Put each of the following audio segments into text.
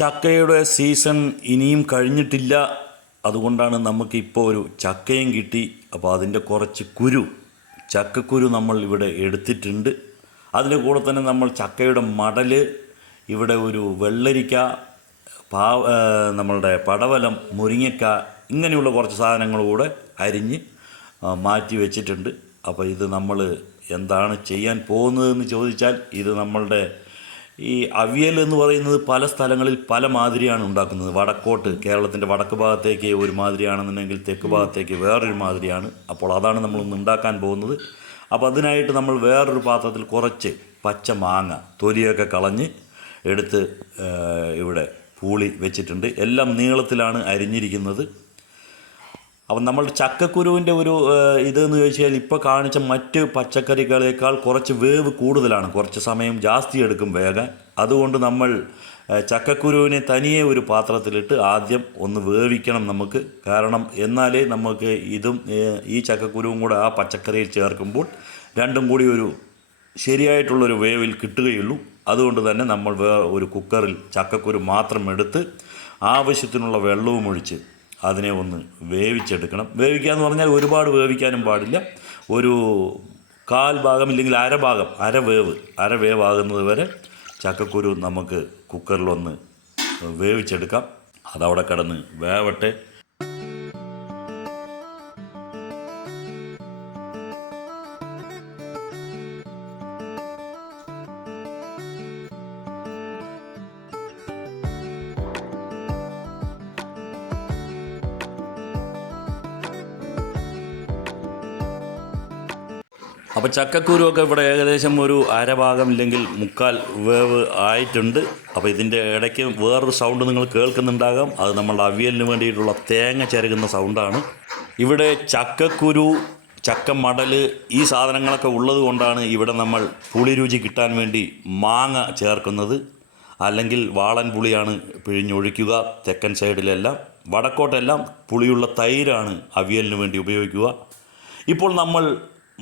ചക്കയുടെ സീസൺ ഇനിയും കഴിഞ്ഞിട്ടില്ല. അതുകൊണ്ടാണ് നമുക്കിപ്പോൾ ഒരു ചക്കയും കിട്ടി. അപ്പോൾ അതിന്റെ കുറച്ച് കുരു ചക്കക്കുരു നമ്മൾ ഇവിടെ എടുത്തിട്ടുണ്ട്. അതിന്റെ കൂടെ തന്നെ നമ്മൾ ചക്കയുടെ മടൽ ഇവിടെ ഒരു വെള്ളരിക്ക പാ നമ്മളുടെ പടവലം മുരിങ്ങക്ക ഇങ്ങനെയുള്ള കുറച്ച് സാധനങ്ങൾ കൂടെ അരിഞ്ഞ് മാറ്റി വെച്ചിട്ടുണ്ട്. അപ്പോൾ ഇത് നമ്മൾ എന്താണ് ചെയ്യാൻ പോകുന്നതെന്ന് ചോദിച്ചാൽ ഇത് നമ്മളുടെ ഈ അവിയൽ എന്ന് പറയുന്നത് പല സ്ഥലങ്ങളിൽ പല മാതിരിയാണ് ഉണ്ടാക്കുന്നത്. വടക്കോട്ട് കേരളത്തിന്റെ വടക്ക് ഭാഗത്തേക്ക് ഒരു മാതിരിയാണെന്നുണ്ടെങ്കിൽ തെക്ക് ഭാഗത്തേക്ക് വേറൊരു മാതിരിയാണ്. അപ്പോൾ അതാണ് നമ്മളൊന്ന് ഉണ്ടാക്കാൻ പോകുന്നത്. അപ്പോൾ അതിനായിട്ട് നമ്മൾ വേറൊരു പാത്രത്തിൽ കുറച്ച് പച്ച മാങ്ങ തൊലിയൊക്കെ കളഞ്ഞ് എടുത്ത് ഇവിടെ പൂളി വെച്ചിട്ടുണ്ട്. എല്ലാം നീളത്തിലാണ് അരിഞ്ഞിരിക്കുന്നത്. അപ്പം നമ്മൾ ചക്കക്കുരുവിന്റെ ഒരു ഏഹ്, ഇതെന്ന് ചോദിച്ചാൽ ഇപ്പോൾ കാണിച്ച മറ്റ് പച്ചക്കറികളേക്കാൾ കുറച്ച് വേവ് കൂടുതലാണ്. കുറച്ച് സമയം ജാസ്തി എടുക്കും വേഗം. അതുകൊണ്ട് നമ്മൾ ചക്കക്കുരുവിനെ തനിയെ ഒരു പാത്രത്തിലിട്ട് ആദ്യം ഒന്ന് വേവിക്കണം നമുക്ക്. കാരണം എന്നാലേ നമുക്ക് ഇതും ഈ ചക്കക്കുരുവും കൂടെ ആ പച്ചക്കറിയിൽ ചേർക്കുമ്പോൾ രണ്ടും കൂടി ഒരു ശരിയായിട്ടുള്ളൊരു വേവിൽ കിട്ടുകയുള്ളൂ. അതുകൊണ്ട് തന്നെ നമ്മൾ ഒരു കുക്കറിൽ ചക്കക്കുരു മാത്രം എടുത്ത് ആവശ്യത്തിനുള്ള വെള്ളവും ഒഴിച്ച് അതിനെ ഒന്ന് വേവിച്ചെടുക്കണം. വേവിക്കുക എന്ന് പറഞ്ഞാൽ ഒരുപാട് വേവിക്കാനും പാടില്ല. ഒരു കാൽ ഭാഗം ഇല്ലെങ്കിൽ അരഭാഗം അരവേവ് അര വേവ് അര വേവാകുന്നത് വരെ ചക്കക്കുരു നമുക്ക് കുക്കറിലൊന്ന് വേവിച്ചെടുക്കാം. അതവിടെ കിടന്ന് വേവട്ടെ. അപ്പോൾ ചക്കക്കുരുവൊക്കെ ഇവിടെ ഏകദേശം ഒരു അരഭാഗം ഇല്ലെങ്കിൽ മുക്കാൽ വേവ് ആയിട്ടുണ്ട്. അപ്പോൾ ഇതിന്റെ ഇടയ്ക്ക് വേറൊരു സൗണ്ട് നിങ്ങൾ കേൾക്കുന്നുണ്ടാകാം. അത് നമ്മളുടെ അവിയലിന് വേണ്ടിയിട്ടുള്ള തേങ്ങ ചിരകുന്ന സൗണ്ടാണ് ഇവിടെ ചക്കക്കുരു ചക്ക മടൽ ഈ സാധനങ്ങളൊക്കെ ഉള്ളത് കൊണ്ടാണ് ഇവിടെ നമ്മൾ പുളി രുചി കിട്ടാൻ വേണ്ടി മാങ്ങ ചേർക്കുന്നത്. അല്ലെങ്കിൽ വാളൻ പുളിയാണ് പിഴിഞ്ഞൊഴിക്കുക തെക്കൻ സൈഡിലെല്ലാം. വടക്കോട്ടെല്ലാം പുളിയുള്ള തൈരാണ് അവിയലിന് വേണ്ടി ഉപയോഗിക്കുക. ഇപ്പോൾ നമ്മൾ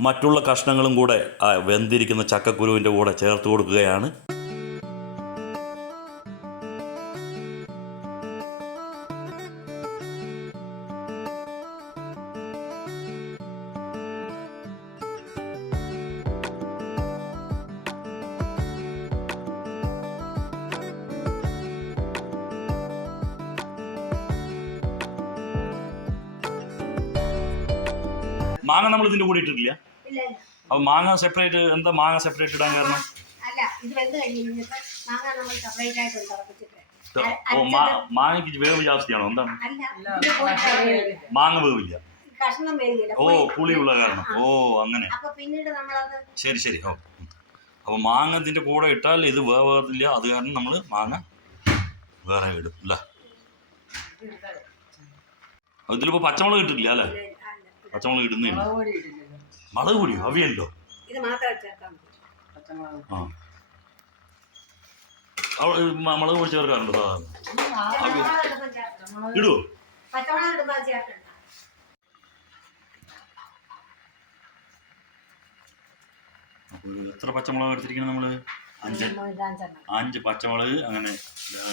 മറ്റുള്ള കഷ്ണങ്ങളും കൂടെ വെന്തിരിക്കുന്ന ചക്കക്കുരുവിന്റെ കൂടെ ചേർത്ത് കൊടുക്കുകയാണ്. മാങ്ങ നമ്മൾ ഇതിന്റെ കൂടെ ഇട്ടിട്ടില്ല? അപ്പൊ മാങ്ങ സെപ്പറേറ്റ് എന്താ മാങ്ങ സെപ്പറേറ്റ് ഇടാൻ കാരണം? മാങ്ങക്ക് ഓ മാങ്ങയ്ക്ക് വേവ് ജാസ്തിയാണോ എന്താണ്? പോയിട്ട് മാങ്ങ വേവില്ല. ഓ പുളിയുള്ള കാരണം. ഓ അങ്ങനെ. ശരി ശരി. ഓ. അപ്പൊ മാങ്ങ ഇതിന്റെ കൂടെ ഇട്ടാൽ ഇത് വേവാകത്തില്ല അത് കാരണം നമ്മൾ മാങ്ങ വേറെ ഇടും അല്ല? ഇതിലിപ്പോ പച്ചമുളക് ഇട്ടിട്ടില്ല അല്ല, പച്ചമുളക് ഇടുന്നേ മുളക് പൊടിയോ? അവിയല്ലോ ആ. മുളക് പൊടി ചേർക്കാറുണ്ട് സാധാരണ? ഇടുവോ? എത്ര പച്ചമുളക് എടുത്തിരിക്കണം നമ്മൾ? അഞ്ച്. അഞ്ച് പച്ചമുളക് അങ്ങനെ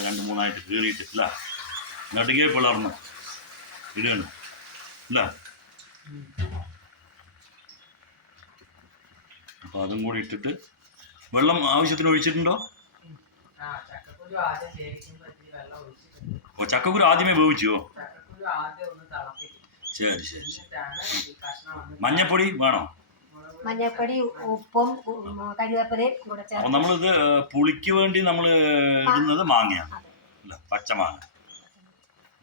രണ്ട് മൂന്നായിട്ട് കീറിയിട്ട് അല്ല നടുകെ പിളർന്ന് ഇടുകയാണ്. അല്ല അപ്പോൾ അതും കൂടി ഇട്ടിട്ട് വെള്ളം ആവശ്യത്തിന് ഒഴിച്ചിട്ടുണ്ടോ? ആ ചക്കക്കുരു ആദ്യമേ വേവിച്ചോ? ശരി ശരി ശരി. മഞ്ഞപ്പൊടി വേണോ? മഞ്ഞപ്പൊടി ഉപ്പും കരുവേപ്പിലയും കൂടെ ചേർത്ത് നമ്മളിത് പുളിക്ക് വേണ്ടി നമ്മൾ ഇടുന്നത് മാങ്ങയാണ്. അല്ല? പച്ചമാങ്ങ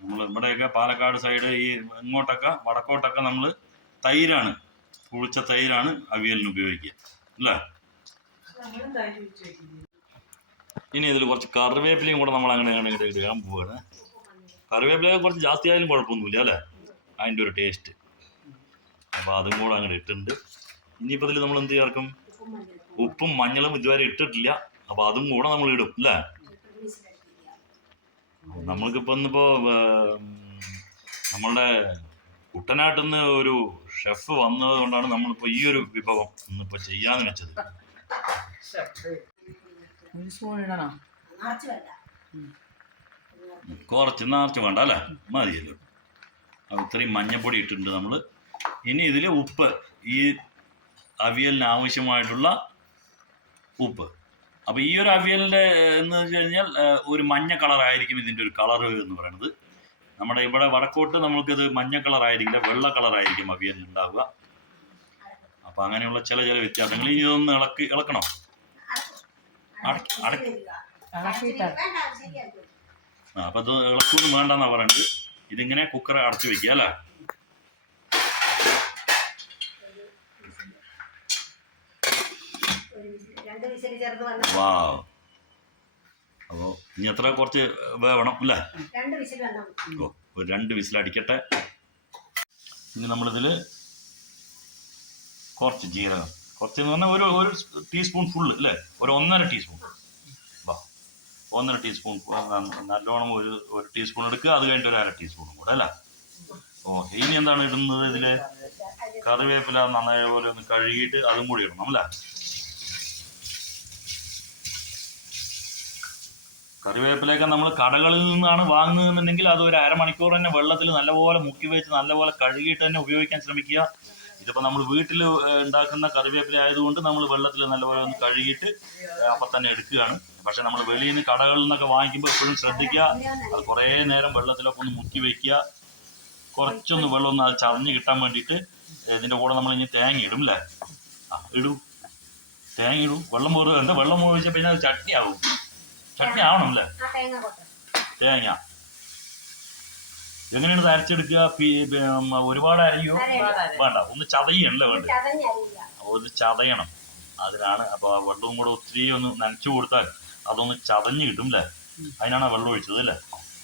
നമ്മൾ ഇവിടെയൊക്കെ പാലക്കാട് സൈഡ് ഈ ഇങ്ങോട്ടൊക്കെ വടക്കോട്ടൊക്കെ നമ്മൾ തൈരാണ്. പുളിച്ച തൈരാണ് അവിയലിന് ഉപയോഗിക്കുക. അല്ലേ? ഇനി ഇതിൽ കുറച്ച് കറിവേപ്പിലയും കൂടെ നമ്മൾ അങ്ങനെ ഇടാൻ പോവുകയാണ് കറിവേപ്പില കുറച്ച് ജാസ്തി ആയാലും കുഴപ്പമൊന്നുമില്ല അല്ലേ? അതിന്റെ ഒരു ടേസ്റ്റ് അപ്പോൾ അതും കൂടെ അങ്ങനെ ഇട്ടിട്ടുണ്ട്. ഇനിയിപ്പോൾ ഇതിൽ നമ്മൾ എന്ത് ചേർക്കും? ഉപ്പും മഞ്ഞളും ഇതുവരെ ഇട്ടിട്ടില്ല. അപ്പോൾ അതും കൂടെ നമ്മൾ ഇടും. അല്ലേ? നമ്മൾക്കിപ്പോൾ ഇന്നിപ്പോൾ നമ്മളുടെ കുട്ടനാട്ടിൽ നിന്ന് ഒരു ഷെഫ് വന്നത് കൊണ്ടാണ് നമ്മളിപ്പോൾ ഈ ഒരു വിഭവം ഇന്നിപ്പോൾ ചെയ്യാന്ന് വെച്ചത്. കുറച്ച് നിറച്ച് വേണ്ട അല്ലേ? മതിയല്ലോ. അപ്പോൾ ഇത്രയും മഞ്ഞപ്പൊടി ഇട്ടിട്ടുണ്ട് നമ്മൾ ഇനി ഇതിൽ ഉപ്പ് ഈ അവിയലിന് ആവശ്യമായിട്ടുള്ള ഉപ്പ്. അപ്പോൾ ഈ ഒരു അവിയലിന്റെ എന്ന് വെച്ച് കഴിഞ്ഞാൽ ഒരു മഞ്ഞ കളറായിരിക്കും ഇതിന്റെ ഒരു കളറ് എന്ന് പറയുന്നത്. നമ്മുടെ ഇവിടെ വടക്കോട്ട് നമുക്കിത് മഞ്ഞ കളറായിരിക്കില്ല വെള്ള കളറായിരിക്കും അവിയലിൽ ഉണ്ടാവുക. അപ്പോൾ അങ്ങനെയുള്ള ചില ചില വ്യത്യാസങ്ങൾ. ഇനി ഇതൊന്ന് ഇളക്കി ഇളക്കണോ? ആ അപ്പോൾ ഇത് ഇളക്കൊന്നും വേണ്ടെന്നാണ് പറയുന്നത് ഇതിങ്ങനെ കുക്കർ അടച്ചു വെക്കുക അല്ലേ ഒരു വിസിൽ രണ്ട് വിസിൽ ചേർത്ത് വന്ന വാ അപ്പോൾ ഇനി എത്ര കുറച്ച് വേണം അല്ലേ? ഓ ഒരു രണ്ട് വിസിലടിക്കട്ടെ ഇനി നമ്മളിതിൽ കുറച്ച് ജീരകം. കുറച്ച് എന്ന് പറഞ്ഞാൽ ഒരു ഒരു ടീസ്പൂൺ ഫുള്ള് അല്ലേ? ഒരു ഒന്നര ടീസ്പൂൺ. വാ. ഒന്നര ടീസ്പൂൺ നല്ലോണം ഒരു ഒരു ടീസ്പൂൺ എടുക്കുക. അത് കഴിഞ്ഞിട്ട് ഒരു അര ടീസ്പൂണും കൂടെ അല്ലേ? ഓ ഇനി എന്താണ് ഇടുന്നത് ഇതിൽ കറിവേപ്പില നന്നായ പോലെ ഒന്ന് കഴുകിയിട്ട് അതും കൂടി ഇടണം അല്ലേ? കറിവേപ്പിലയൊക്കെ നമ്മൾ കടകളിൽ നിന്നാണ് വാങ്ങുന്നതെന്നുണ്ടെങ്കിൽ അത് ഒരു അരമണിക്കൂർ തന്നെ വെള്ളത്തിൽ നല്ലപോലെ മുക്കി വെച്ച് നല്ലപോലെ കഴുകിയിട്ട് തന്നെ ഉപയോഗിക്കാൻ ശ്രമിക്കുക. ഇതിപ്പോൾ നമ്മൾ വീട്ടിൽ ഉണ്ടാക്കുന്ന കറിവേപ്പില ആയതുകൊണ്ട് നമ്മൾ വെള്ളത്തിൽ നല്ലപോലെ ഒന്ന് കഴുകിയിട്ട് അപ്പം തന്നെ എടുക്കുകയാണ്. പക്ഷെ നമ്മൾ വെളിയിൽ നിന്ന് കടകളിൽ നിന്നൊക്കെ വാങ്ങിക്കുമ്പോൾ എപ്പോഴും ശ്രദ്ധിക്കുക. അത് കുറേ നേരം വെള്ളത്തിലൊക്കെ ഒന്ന് മുക്കി വെക്കുക. കുറച്ചൊന്ന് വെള്ളം ഒന്ന് അത് ചതഞ്ഞ് കിട്ടാൻ വേണ്ടിയിട്ട് ഇതിന്റെ കൂടെ നമ്മൾ ഇനി തേങ്ങ ഇടും അല്ലേ? ആ ഇടൂ. തേങ്ങ ഇടും. വെള്ളം പോരുക. എന്താ? വെള്ളം പോയിച്ചാൽ പിന്നെ അത് ആവും ചട്നി ആവണം അല്ലേ തേങ്ങ. എങ്ങനെയാണ് അരച്ചെടുക്കുക? ഒരുപാട് അരിയോ? വേണ്ട ഒന്ന് ചതയണല്ലേ വേണ്ട ഒന്ന് ചതയണം. അതിനാണ് അപ്പൊ ആ വെള്ളവും കൂടെ ഒത്തിരി ഒന്ന് നനച്ചു കൊടുത്താൽ അതൊന്ന് ചതഞ്ഞ് കിട്ടും അല്ലേ അതിനാണ് ആ വെള്ളം ഒഴിച്ചത് അല്ലേ?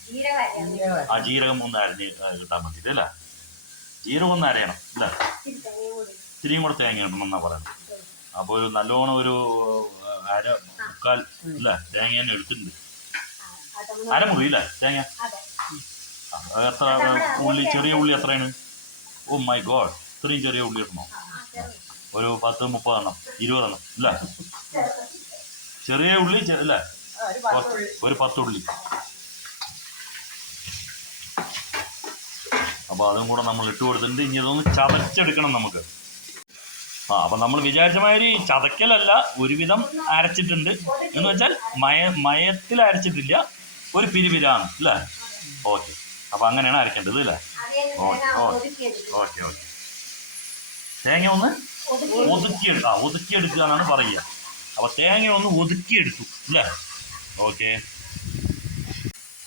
ജീരകം ആ ജീരകം ഒന്ന് അരഞ്ഞ് കിട്ടാൻ വേണ്ടിയിട്ട് അല്ലേ ജീരകം ഒന്ന് അരയണം അല്ലേ? ഇത്തിരിയും കൂടെ. തേങ്ങ ഇടണം എന്നാ പറയുന്നത്. അപ്പോൾ ഒരു നല്ലോണം ഒരു അര മുക്കാൽ അല്ലേ തേങ്ങ തന്നെ എടുത്തിട്ടുണ്ട്. അരമുറി അല്ലേ തേങ്ങ എത്ര ഉള്ളി ചെറിയ ഉള്ളി എത്രയാണ്? Oh my God. ഇത്രയും ചെറിയ ഉള്ളി ഇടണോ. ഒരു പത്ത് മുപ്പതെണ്ണം ഇരുപതെണ്ണം ഇല്ല? ചെറിയ ഉള്ളി അല്ലേ ഒരു പത്ത് ഉള്ളി ഒരു പത്ത് ഉള്ളി. അപ്പോൾ അതും കൂടെ നമ്മൾ ഇട്ട് കൊടുത്തിട്ടുണ്ട്. ഇനി ഇതൊന്ന് ചതച്ചെടുക്കണം നമുക്ക്. ആ അപ്പം നമ്മൾ വിചാരിച്ച മാതിരി ചതക്കലല്ല ഒരുവിധം അരച്ചിട്ടുണ്ട്. എന്ന് വെച്ചാൽ മയ മയത്തിൽ അരച്ചിട്ടില്ല ഒരു പിരിപിരാണ് അല്ലേ? ഓക്കെ. അപ്പം അങ്ങനെയാണ് അരക്കേണ്ടത് അല്ലേ? Okay okay. Okay okay. തേങ്ങ ഒന്ന് ഒതുക്കി ഒതുക്കിയെടുക്കുക ഒതുക്കിയെടുക്കുക എന്നാണ് പറയുക. അപ്പോൾ തേങ്ങ ഒന്ന് ഒതുക്കിയെടുത്തു അല്ലേ? ഓക്കെ.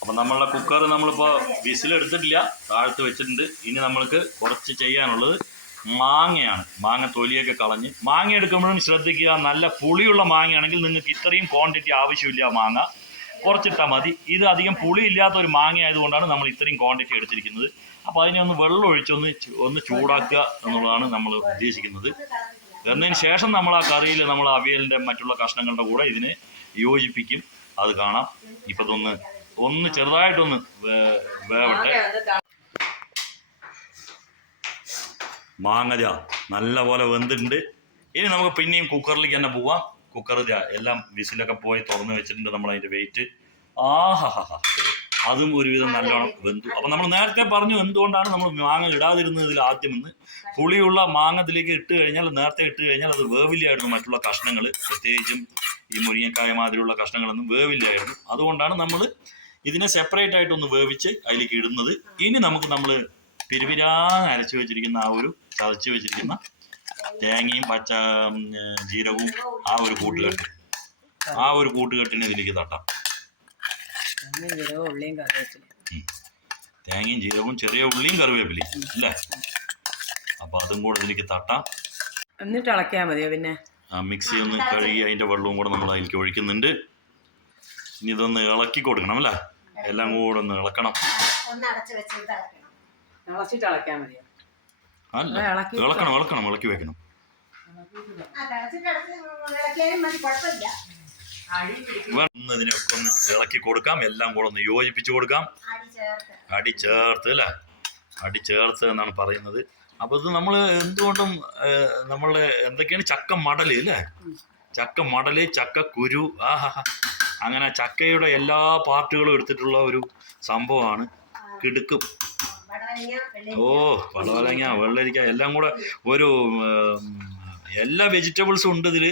അപ്പം നമ്മളുടെ കുക്കർ നമ്മളിപ്പോൾ വിസിലെടുത്തിട്ടില്ല താഴ്ത്ത് വെച്ചിട്ടുണ്ട്. ഇനി നമ്മൾക്ക് കുറച്ച് ചെയ്യാനുള്ളത് മാങ്ങയാണ്. മാങ്ങ തൊലിയൊക്കെ കളഞ്ഞ് മാങ്ങ എടുക്കുമ്പോഴും ശ്രദ്ധിക്കുക നല്ല പുളിയുള്ള മാങ്ങയാണെങ്കിൽ നിങ്ങൾക്ക് ഇത്രയും ക്വാണ്ടിറ്റി ആവശ്യമില്ല മാങ്ങ. കുറച്ചിട്ടാൽ മതി. ഇത് അധികം പുളി ഇല്ലാത്ത ഒരു മാങ്ങ ആയതുകൊണ്ടാണ് നമ്മൾ ഇത്രയും ക്വാണ്ടിറ്റി എടുത്തിരിക്കുന്നത്. അപ്പോൾ അതിനെ ഒന്ന് വെള്ളം ഒഴിച്ചൊന്ന് ഒന്ന് ചൂടാക്കുക എന്നുള്ളതാണ് നമ്മൾ ഉദ്ദേശിക്കുന്നത്. എന്നതിന് ശേഷം നമ്മൾ ആ കറിയിൽ നമ്മൾ അവിയലിന്റെ മറ്റുള്ള കഷ്ണങ്ങളുടെ കൂടെ ഇതിനെ യോജിപ്പിക്കും. അത് കാണാം. ഇപ്പം ഇതൊന്ന് ഒന്ന് ചെറുതായിട്ടൊന്ന് വേവട്ടെ. മാങ്ങ നല്ലപോലെ ത- നല്ല പോലെ വെന്തിട്ടുണ്ട്. ഇനി നമുക്ക് പിന്നെയും കുക്കറിലേക്ക് തന്നെ പോവാം. കുക്കർ എല്ലാം വിസിലൊക്കെ പോയി തുറന്ന് വെച്ചിട്ടുണ്ട് നമ്മൾ അതിന്റെ വെയിറ്റ് ആഹാ അതും ഒരുവിധം നല്ലോണം വെന്തു. അപ്പം നമ്മൾ നേരത്തെ പറഞ്ഞു എന്തുകൊണ്ടാണ് നമ്മൾ മാങ്ങ ഇടാതിരുന്നതിൽ ആദ്യം എന്ന് പുളിയുള്ള മാങ്ങത്തിലേക്ക് ഇട്ട് കഴിഞ്ഞാൽ നേരത്തെ ഇട്ട് കഴിഞ്ഞാൽ അത് വേവില്ലായിരുന്നു മറ്റുള്ള കഷ്ണങ്ങൾ പ്രത്യേകിച്ചും ഈ മുരിങ്ങക്കായ മാതിരിയുള്ള കഷ്ണങ്ങളൊന്നും വേവില്ലായിരുന്നു. അതുകൊണ്ടാണ് നമ്മൾ ഇതിനെ സെപ്പറേറ്റ് ആയിട്ടൊന്ന് വേവിച്ച് അതിലേക്ക് ഇടുന്നത്. ഇനി നമുക്ക് നമ്മൾ പിരിപിരാന്ന് അരച്ചു വെച്ചിരിക്കുന്ന ആ ഒരു ചതച്ച് വെച്ചിരിക്കുന്ന തേങ്ങയും പച്ച ജീരകവും ആ ഒരു കൂട്ടുകെട്ട്. ആ ഒരു കൂട്ടുകെട്ടിനെ ഇതിലേക്ക് തട്ടാം. തേങ്ങയും ജീരകവും ചെറിയ ഉള്ളിയും കറിവേപ്പിലയും അല്ലേ? അപ്പൊ അതും കൂടെ ഇതിലേക്ക് തട്ടാം. എന്നിട്ട് ഇളക്കിയാൽ മതിയോ പിന്നെ? ആ മിക്സി ഒന്ന് കഴുകി അതിന്റെ വെള്ളവും കൂടെ നമ്മൾ അതിലേക്ക് ഒഴിക്കുന്നുണ്ട്. ഇനി ഇതൊന്ന് ഇളക്കി കൊടുക്കണം അല്ലേ? എല്ലാം കൂടെ ഒന്ന് ഇളക്കണം. ഒന്ന് അടച്ചു വെച്ച് ഇളക്കണം. ഇളച്ചിട്ട് ഇളക്കാൻ മതിയോ? അല്ല ഇളക്കി ഇളക്കണം ഇളക്കണം ഇളക്കി വെക്കണം. ഇളക്കി ഇതിനൊക്കെ ഒന്ന് കൊടുക്കാം എല്ലാം കൂടെ ഒന്ന് യോജിപ്പിച്ച് കൊടുക്കാം. അടി ചേർത്ത്. അല്ലേ? അടി ചേർത്ത് എന്നാണ് പറയുന്നത്. അപ്പോൾ ഇത് നമ്മൾ എന്തുകൊണ്ടും നമ്മൾ എന്തൊക്കെയാണ്? ചക്ക മടൽ അല്ലേ? ചക്ക മടൽ ചക്ക കുരു ആഹാ അങ്ങനെ ചക്കയുടെ എല്ലാ പാർട്ടുകളും എടുത്തിട്ടുള്ള ഒരു സംഭവമാണ്. കിടുക്കും. ഓ വളവലങ്ങ വെള്ളരിക്ക എല്ലാം കൂടെ ഒരു എല്ലാ വെജിറ്റബിൾസും ഉണ്ട് ഇതിൽ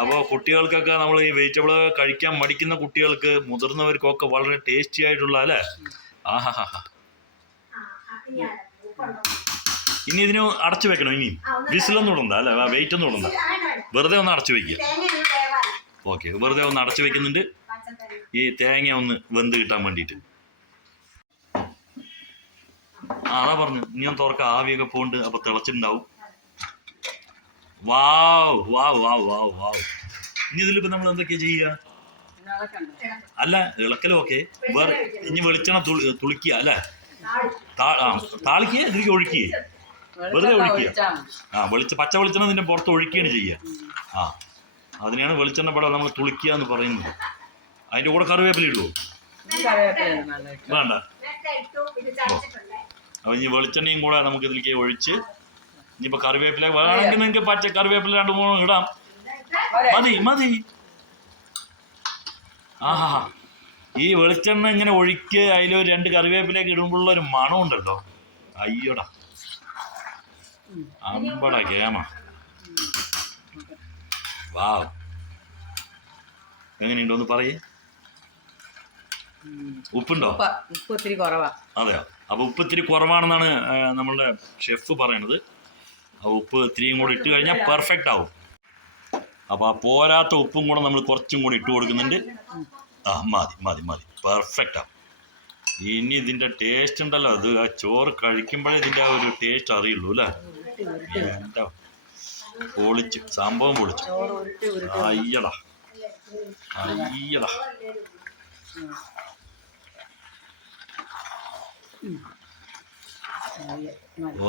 അപ്പോൾ കുട്ടികൾക്കൊക്കെ നമ്മൾ ഈ വെജിറ്റബിൾ കഴിക്കാൻ മടിക്കുന്ന കുട്ടികൾക്ക് മുതിർന്നവർക്കൊക്കെ വളരെ ടേസ്റ്റി ആയിട്ടുള്ള അല്ലേ? ആഹാ ഇനി? ഇതിന് അടച്ചു വെക്കണം ഒന്ന് വിസിലൊന്നും ഇടണ്ട അല്ലേ? വെയിറ്റ് ഒന്നും ഇടണ്ട. വെറുതെ ഒന്ന് അടച്ചു വെക്കുക ഓക്കെ വെറുതെ ഒന്ന് അടച്ചു വെക്കുന്നുണ്ട്. ഈ തേങ്ങ ഒന്ന് വെന്ത് കിട്ടാൻ വേണ്ടിയിട്ട് ആ അതാ പറഞ്ഞു ഇനി ഒന്ന് തുറക്ക. ആവിയൊക്കെ പോണ്ട്. അപ്പൊ തിളച്ചിട്ടുണ്ടാവും. വാവ് വാവ് വാവ് വാവ് വാവ്. ഇനി ഇതിലിപ്പോ നമ്മൾ എന്തൊക്കെയാ ചെയ്യുക? ഉണ്ട് അല്ല ഇളക്കലും ഒക്കെ. വേറെ ഇനി വെളിച്ചെണ്ണ തുളി തുളിക്കുക അല്ലെ? താളിക്കേ താളിക്കുക ഇതിലേക്ക് ഒഴിക്കുക. വെറുതെ ഒഴിക്കുക. ആ വെളിച്ച പച്ച വെളിച്ചെണ്ണ ഇതിന്റെ പുറത്ത് ഒഴിക്കുകയാണ് ചെയ്യുക. ആ അതിനെയാണ് വെളിച്ചെണ്ണ പടം നമ്മൾ തുളിക്കുക എന്ന് പറയുന്നത്. അതിന്റെ കൂടെ കറിവേപ്പില ഇടുവോ. വേണ്ട. അപ്പോൾ ഇനി വെളിച്ചെണ്ണയും കൂടെ നമുക്ക് ഇതിലേക്ക് ഒഴിച്ച് ഇനിയിപ്പോൾ കറിവേപ്പില വേണമെങ്കിൽ നിങ്ങൾക്ക് പച്ച കറിവേപ്പില രണ്ട് മൂന്ന് ഇടാം. മതി മതി. ആഹാ. ഈ വെളിച്ചെണ്ണ ഇങ്ങനെ ഒഴിക്ക് അതിൽ ഒരു രണ്ട് കറിവേപ്പിലേക്ക് ഇടുമ്പോഴുള്ള ഒരു മണം ഉണ്ടല്ലോ. അയ്യോടാ. അമ്പട കേമ. വാവ്. എങ്ങനെയുണ്ടോ ഒന്ന് പറയേ. ഉപ്പുണ്ടോ? ഉപ്പ് ഒത്തിരി കുറവാ. അതെയോ? അപ്പോൾ ഉപ്പ് ഇത്തിരി കുറവാണെന്നാണ് നമ്മളുടെ ഷെഫ് പറയണത്. ആ ഉപ്പ് ഇത്തിരിയും കൂടെ ഇട്ട് കഴിഞ്ഞാൽ പെർഫെക്റ്റ് ആവും. അപ്പോൾ ആ പോരാത്ത ഉപ്പും കൂടെ നമ്മൾ കുറച്ചും കൂടി ഇട്ട് കൊടുക്കുന്നുണ്ട്. ആ മതി മതി മതി. പെർഫെക്റ്റ് ആവും. ഇനി ഇതിന്റെ ടേസ്റ്റ് ഉണ്ടല്ലോ. അത് ആ ചോറ് കഴിക്കുമ്പോഴേ ഇതിന്റെ ആ ഒരു ടേസ്റ്റ് അറിയുള്ളൂ അല്ലേ? പൊളിച്ചു സംഭവം പൊളിച്ചു. അയ്യടാ. അയ്യടാ.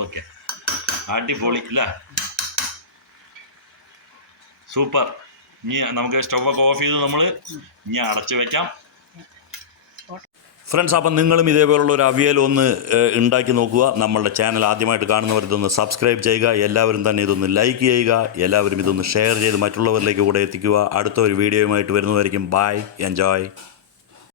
ഓക്കെ അടിപൊളി അല്ലേ സൂപ്പർ. ഇനി നമുക്ക് സ്റ്റൗവൊക്കെ ഓഫ് ചെയ്ത് നമ്മൾ ഇനി അടച്ചു വെക്കാം. ഫ്രണ്ട്സ് അപ്പം നിങ്ങളും ഇതേപോലുള്ള ഒരു അവിയൽ ഒന്ന് ഉണ്ടാക്കി നോക്കുക. നമ്മളുടെ ചാനൽ ആദ്യമായിട്ട് കാണുന്നവർ ഇതൊന്ന് സബ്സ്ക്രൈബ് ചെയ്യുക. എല്ലാവരും തന്നെ ഇതൊന്ന് ലൈക്ക് ചെയ്യുക. എല്ലാവരും ഇതൊന്ന് ഷെയർ ചെയ്ത് മറ്റുള്ളവരിലേക്ക് കൂടെ എത്തിക്കുക. അടുത്ത ഒരു വീഡിയോയുമായിട്ട് വരുന്നതായിരിക്കും. Bye enjoy.